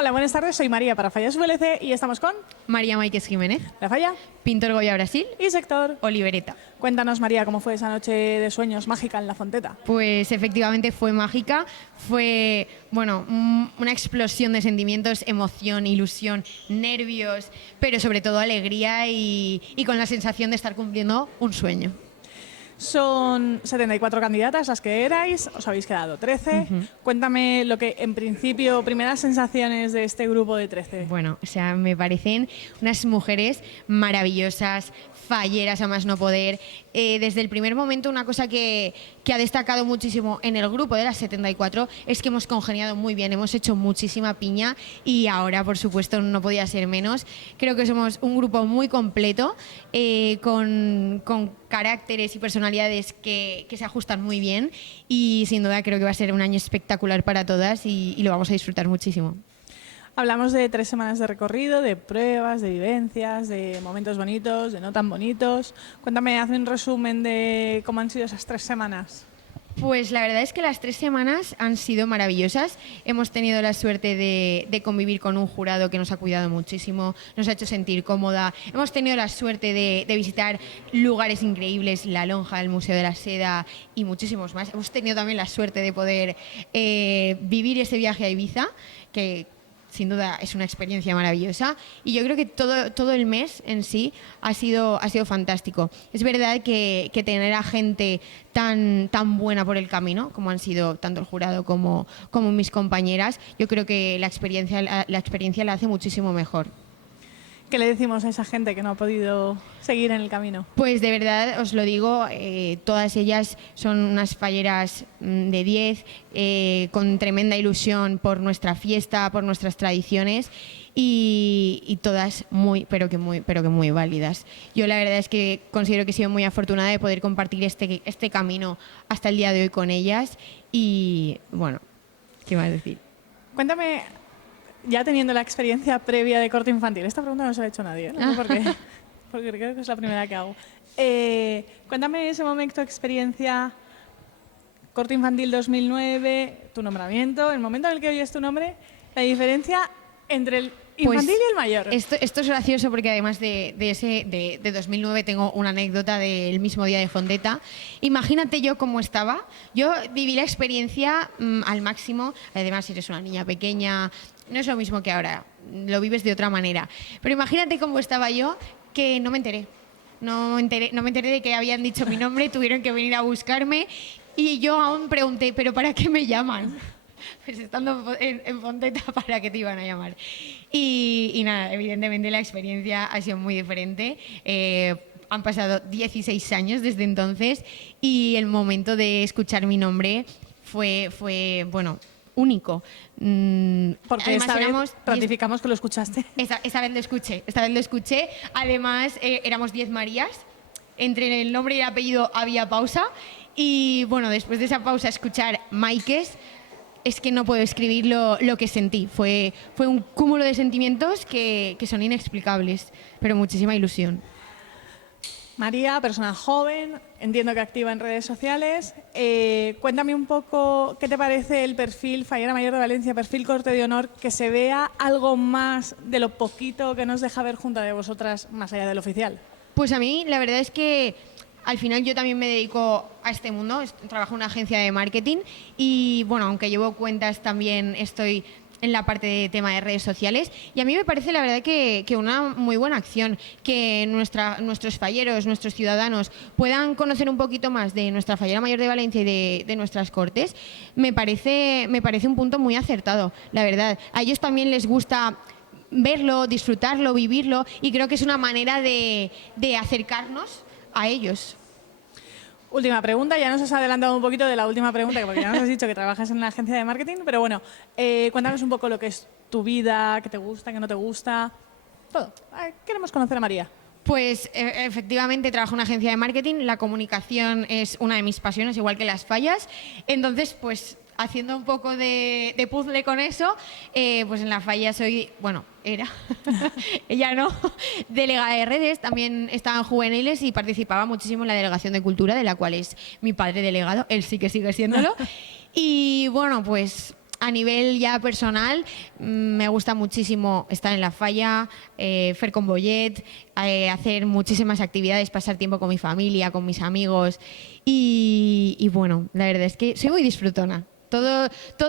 Hola, buenas tardes, soy María para Fallas VLC y estamos con María Máiquez Jiménez, La Falla Pintor Goya Brasil, y Sector. Olivereta. Cuéntanos, María, ¿cómo fue esa noche de sueños mágica en La Fonteta? Pues efectivamente fue mágica, fue una explosión de sentimientos, emoción, ilusión, nervios, pero sobre todo alegría y con la sensación de estar cumpliendo un sueño. Son 74 candidatas las que erais, os habéis quedado 13. Cuéntame lo que, en principio, primeras sensaciones de este grupo de 13. Bueno, o sea, me parecen unas mujeres maravillosas, falleras a más no poder. Desde el primer momento, una cosa que ha destacado muchísimo en el grupo de las 74 es que hemos congeniado muy bien, hemos hecho muchísima piña y ahora, por supuesto, no podía ser menos. Creo que somos un grupo muy completo, con caracteres y personalidades que se ajustan muy bien y sin duda creo que va a ser un año espectacular para todas y lo vamos a disfrutar muchísimo. Hablamos de 3 semanas de recorrido, de pruebas, de vivencias, de momentos bonitos, de no tan bonitos. Cuéntame, hazme un resumen de cómo han sido esas 3 semanas. Pues la verdad es que las 3 semanas han sido maravillosas. Hemos tenido la suerte de convivir con un jurado que nos ha cuidado muchísimo, nos ha hecho sentir cómoda. Hemos tenido la suerte de visitar lugares increíbles, La Lonja, el Museo de la Seda y muchísimos más. Hemos tenido también la suerte de poder vivir ese viaje a Ibiza, que sin duda es una experiencia maravillosa y yo creo que todo el mes en sí ha sido fantástico. Es verdad que tener a gente tan buena por el camino, como han sido tanto el jurado como mis compañeras, yo creo que la experiencia la hace muchísimo mejor. ¿Qué le decimos a esa gente que no ha podido seguir en el camino? Pues de verdad, os lo digo, todas ellas son unas falleras de 10, con tremenda ilusión por nuestra fiesta, por nuestras tradiciones y todas muy muy válidas. Yo la verdad es que considero que he sido muy afortunada de poder compartir este camino hasta el día de hoy con ellas y bueno, ¿qué más decir? Cuéntame, ya teniendo la experiencia previa de corte infantil, esta pregunta no se la ha hecho nadie, ¿eh? No sé por qué, porque creo que es la primera que hago. Cuéntame ese momento, experiencia, corte infantil 2009, tu nombramiento, el momento en el que oyes tu nombre, la diferencia entre el infantil y el mayor. Esto es gracioso porque además de 2009 tengo una anécdota del mismo día de Fonteta. Imagínate yo cómo estaba. Yo viví la experiencia al máximo. Además, eres una niña pequeña, no es lo mismo que ahora, lo vives de otra manera. Pero imagínate cómo estaba yo, que no me enteré. No me enteré de que habían dicho mi nombre, tuvieron que venir a buscarme y yo aún pregunté, ¿pero para qué me llaman? Pues estando en Fonteta, ¿para qué te iban a llamar? Y nada, evidentemente la experiencia ha sido muy diferente. Han pasado 16 años desde entonces y el momento de escuchar mi nombre fue único. Porque esta vez ratificamos que lo escuchaste. Esta vez lo escuché. Además, éramos 10 Marías. Entre el nombre y el apellido había pausa. Y bueno, después de esa pausa, escuchar Máiquez, es que no puedo escribir lo que sentí. Fue un cúmulo de sentimientos que son inexplicables, pero muchísima ilusión. María, persona joven, entiendo que activa en redes sociales. Cuéntame un poco qué te parece el perfil Fallera Mayor de Valencia, perfil corte de honor, que se vea algo más de lo poquito que nos deja ver junto de vosotras más allá del oficial. Pues a mí la verdad es que al final yo también me dedico a este mundo, trabajo en una agencia de marketing y bueno, aunque llevo cuentas también estoy en la parte de tema de redes sociales y a mí me parece la verdad que una muy buena acción que nuestros falleros, nuestros ciudadanos puedan conocer un poquito más de nuestra Fallera Mayor de Valencia y de nuestras cortes. Me parece un punto muy acertado, la verdad. A ellos también les gusta verlo, disfrutarlo, vivirlo y creo que es una manera de acercarnos a ellos. Última pregunta, ya nos has adelantado un poquito de la última pregunta, porque ya nos has dicho que trabajas en una agencia de marketing, pero bueno, cuéntanos un poco lo que es tu vida, qué te gusta, qué no te gusta, todo. Queremos conocer a María. Pues efectivamente trabajo en una agencia de marketing, la comunicación es una de mis pasiones, igual que las fallas, entonces pues haciendo un poco de puzzle con eso, pues en la falla soy, era, ella no, delegada de redes, también estaba en juveniles y participaba muchísimo en la delegación de cultura, de la cual es mi padre delegado, él sí que sigue siéndolo. Y bueno, pues a nivel ya personal, me gusta muchísimo estar en la falla, fer con Bollet, hacer muchísimas actividades, pasar tiempo con mi familia, con mis amigos y bueno, la verdad es que soy muy disfrutona. Todo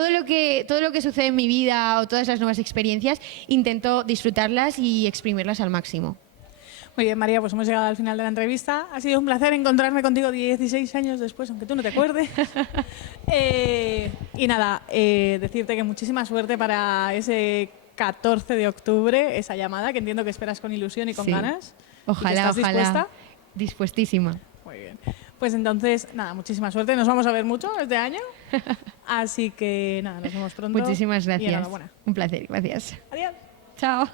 lo que sucede en mi vida o todas las nuevas experiencias, intento disfrutarlas y exprimirlas al máximo. Muy bien, María, pues hemos llegado al final de la entrevista. Ha sido un placer encontrarme contigo 16 años después, aunque tú no te acuerdes. Y nada, decirte que muchísima suerte para ese 14 de octubre, esa llamada, que entiendo que esperas con ilusión y con ganas. Ojalá, ¿Estás dispuesta? Dispuestísima. Muy bien. Pues entonces, nada, muchísima suerte. Nos vamos a ver mucho este año. Así que nada, nos vemos pronto. Muchísimas Y gracias. enhorabuena. Un placer, gracias. Adiós. Chao.